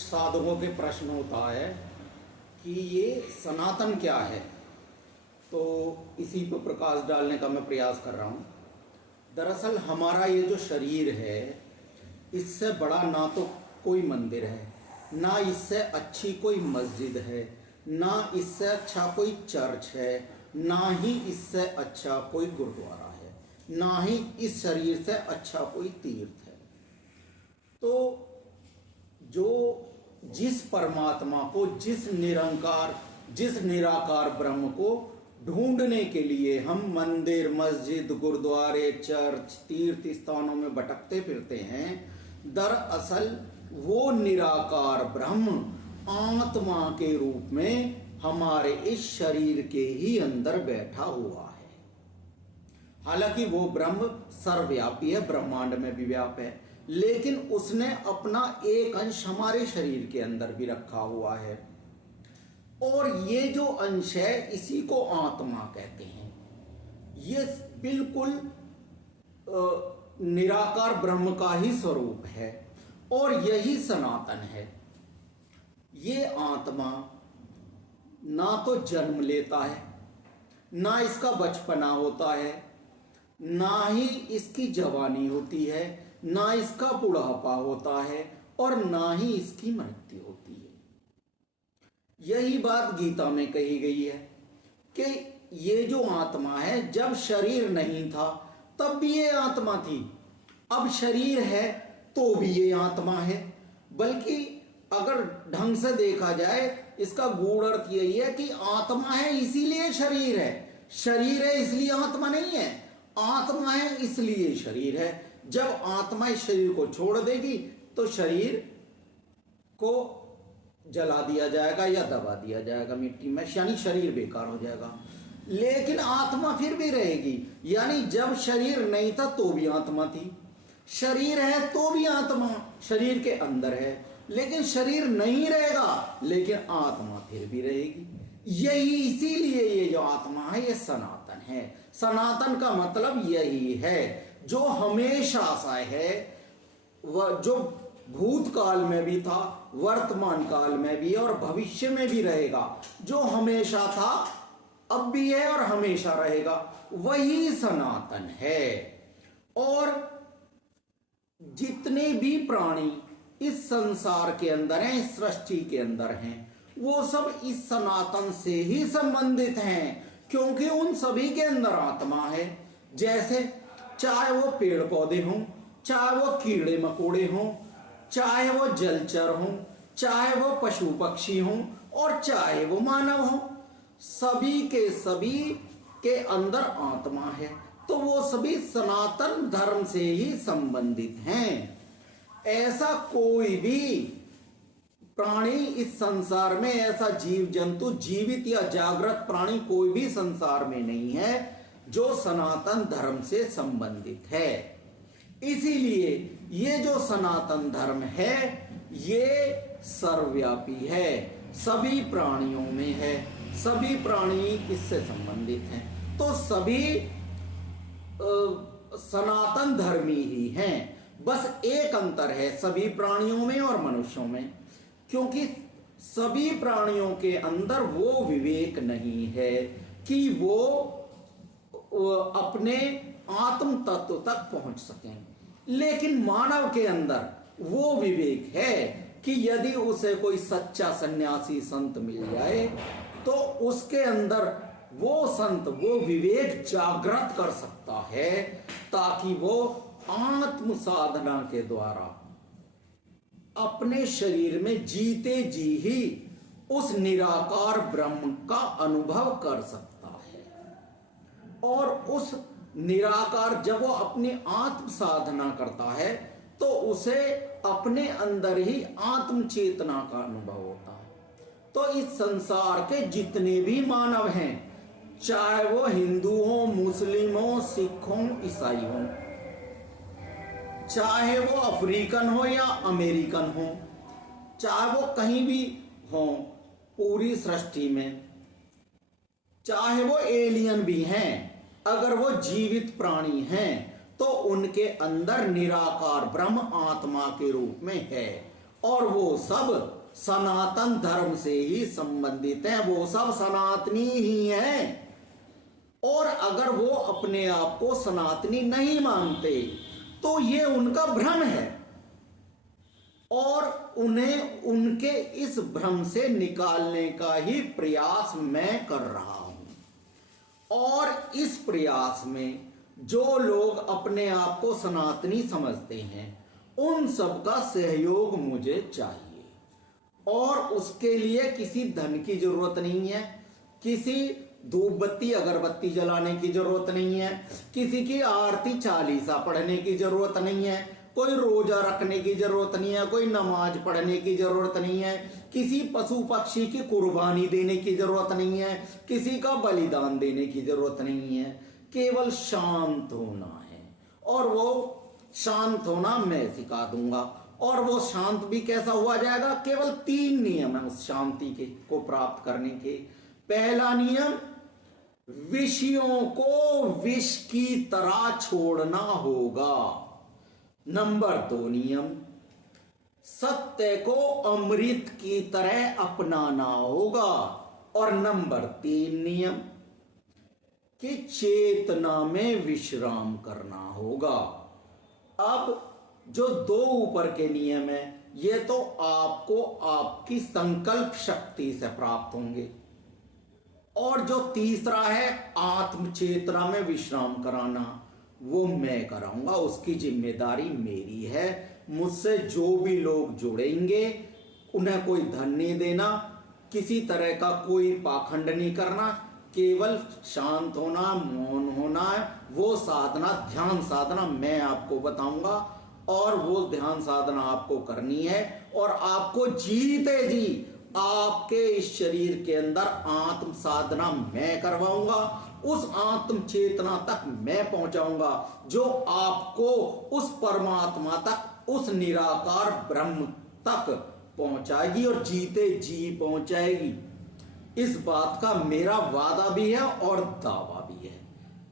साधकों के प्रश्न होता है कि ये सनातन क्या है, तो इसी पर प्रकाश डालने का मैं प्रयास कर रहा हूँ। दरअसल हमारा ये जो शरीर है, इससे बड़ा ना तो कोई मंदिर है, ना इससे अच्छी कोई मस्जिद है, ना इससे अच्छा कोई चर्च है, ना ही इससे अच्छा कोई गुरुद्वारा है, ना ही इस शरीर से अच्छा कोई तीर्थ है। तो जो जिस परमात्मा को, जिस निराकार ब्रह्म को ढूंढने के लिए हम मंदिर, मस्जिद, गुरुद्वारे, चर्च, तीर्थ स्थानों में भटकते फिरते हैं, दरअसल वो निराकार ब्रह्म आत्मा के रूप में हमारे इस शरीर के ही अंदर बैठा हुआ है। हालांकि वो ब्रह्म सर्वव्यापी है, ब्रह्मांड में भी व्याप है, लेकिन उसने अपना एक अंश हमारे शरीर के अंदर भी रखा हुआ है, और ये जो अंश है इसी को आत्मा कहते हैं। ये बिल्कुल निराकार ब्रह्म का ही स्वरूप है और यही सनातन है। ये आत्मा ना तो जन्म लेता है, ना इसका बचपना होता है, ना ही इसकी जवानी होती है, ना इसका बुढ़ापा होता है, और ना ही इसकी मृत्यु होती है। यही बात गीता में कही गई है कि ये जो आत्मा है, जब शरीर नहीं था तब भी ये आत्मा थी, अब शरीर है तो भी ये आत्मा है। बल्कि अगर ढंग से देखा जाए, इसका गूढ़ अर्थ यही है कि आत्मा है इसीलिए शरीर है, शरीर है इसलिए आत्मा नहीं है, आत्मा है इसलिए शरीर है। जब आत्मा इस शरीर को छोड़ देगी तो शरीर को जला दिया जाएगा या दबा दिया जाएगा मिट्टी में, यानी शरीर बेकार हो जाएगा। लेकिन आत्मा फिर भी रहेगी, यानी जब शरीर नहीं था तो भी आत्मा थी, शरीर है तो भी आत्मा शरीर के अंदर है, लेकिन शरीर नहीं रहेगा लेकिन आत्मा फिर भी रहेगी। यही इसीलिए ये जो आत्मा है ये सनातन है। सनातन का मतलब यही है, जो हमेशा सा है, वह जो भूतकाल में भी था, वर्तमान काल में भी और भविष्य में भी रहेगा, जो हमेशा था, अब भी है और हमेशा रहेगा, वही सनातन है। और जितने भी प्राणी इस संसार के अंदर हैं, इस सृष्टि के अंदर हैं, वो सब इस सनातन से ही संबंधित हैं, क्योंकि उन सभी के अंदर आत्मा है। जैसे चाहे वो पेड़ पौधे हों, चाहे वो कीड़े मकोड़े हों, चाहे वो जलचर हों, चाहे वो पशु पक्षी हों, और चाहे वो मानव हों, सभी के अंदर आत्मा है। तो वो सभी सनातन धर्म से ही संबंधित हैं। ऐसा कोई भी प्राणी इस संसार में, ऐसा जीव जंतु, जीवित या जागृत प्राणी कोई भी संसार में नहीं है जो सनातन धर्म से संबंधित है। इसीलिए ये जो सनातन धर्म है ये सर्वव्यापी है, सभी प्राणियों में है, सभी प्राणी इससे संबंधित हैं। तो सभी सनातन धर्मी ही हैं। बस एक अंतर है सभी प्राणियों में और मनुष्यों में, क्योंकि सभी प्राणियों के अंदर वो विवेक नहीं है कि वो अपने आत्म तत्व तक पहुंच सकें। लेकिन मानव के अंदर वो विवेक है कि यदि उसे कोई सच्चा सन्यासी संत मिल जाए तो उसके अंदर वो संत वो विवेक जागृत कर सकता है, ताकि वो आत्म साधना के द्वारा अपने शरीर में जीते जी ही उस निराकार ब्रह्म का अनुभव कर सकता है। और उस निराकार, जब वो अपनी आत्म साधना करता है तो उसे अपने अंदर ही आत्म चेतना का अनुभव होता है। तो इस संसार के जितने भी मानव हैं, चाहे वो हिंदू हो, मुस्लिम हो, सिख हो, ईसाई हो, चाहे वो अफ्रीकन हो या अमेरिकन हो, चाहे वो कहीं भी हो पूरी सृष्टि में, चाहे वो एलियन भी हैं, अगर वो जीवित प्राणी हैं तो उनके अंदर निराकार ब्रह्म आत्मा के रूप में है। और वो सब सनातन धर्म से ही संबंधित हैं, वो सब सनातनी ही हैं। और अगर वो अपने आप को सनातनी नहीं मानते तो ये उनका भ्रम है, और उन्हें उनके इस भ्रम से निकालने का ही प्रयास मैं कर रहा हूं। और इस प्रयास में जो लोग अपने आप को सनातनी समझते हैं उन सब का सहयोग मुझे चाहिए, और उसके लिए किसी धन की जरूरत नहीं है, किसी धूप बत्ती अगरबत्ती जलाने की जरूरत नहीं है, किसी की आरती चालीसा पढ़ने की जरूरत नहीं है, कोई रोजा रखने की जरूरत नहीं है, कोई नमाज पढ़ने की जरूरत नहीं है, किसी पशु पक्षी की कुर्बानी देने की जरूरत नहीं है, किसी का बलिदान देने की जरूरत नहीं है। केवल शांत होना है, और वो शांत होना मैं सिखा दूंगा। और वो शांत भी कैसा हुआ जाएगा? केवल 3 नियम है उस शांति के को प्राप्त करने के। पहला नियम, विषयों को विष की तरह छोड़ना होगा। नंबर 2 नियम, सत्य को अमृत की तरह अपनाना होगा। और नंबर 3 नियम, कि चेतना में विश्राम करना होगा। अब जो 2 ऊपर के नियम है ये तो आपको आपकी संकल्प शक्ति से प्राप्त होंगे, और जो तीसरा है आत्म चेतना में विश्राम कराना, वो मैं कराऊंगा, उसकी जिम्मेदारी मेरी है। मुझसे जो भी लोग जुड़ेंगे उन्हें कोई धन नहीं देना, किसी तरह का कोई पाखंड नहीं करना, केवल शांत होना, मौन होना, वो साधना, ध्यान साधना मैं आपको बताऊंगा, और वो ध्यान साधना आपको करनी है। और आपको जीते जी आपके इस शरीर के अंदर आत्म साधना मैं करवाऊंगा, उस आत्म चेतना तक मैं पहुंचाऊंगा जो आपको उस परमात्मा तक, उस निराकार ब्रह्म तक पहुंचाएगी, और जीते जी पहुंचाएगी। इस बात का मेरा वादा भी है और दावा भी है।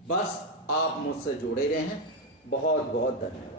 बस आप मुझसे जुड़े रहें। बहुत बहुत धन्यवाद।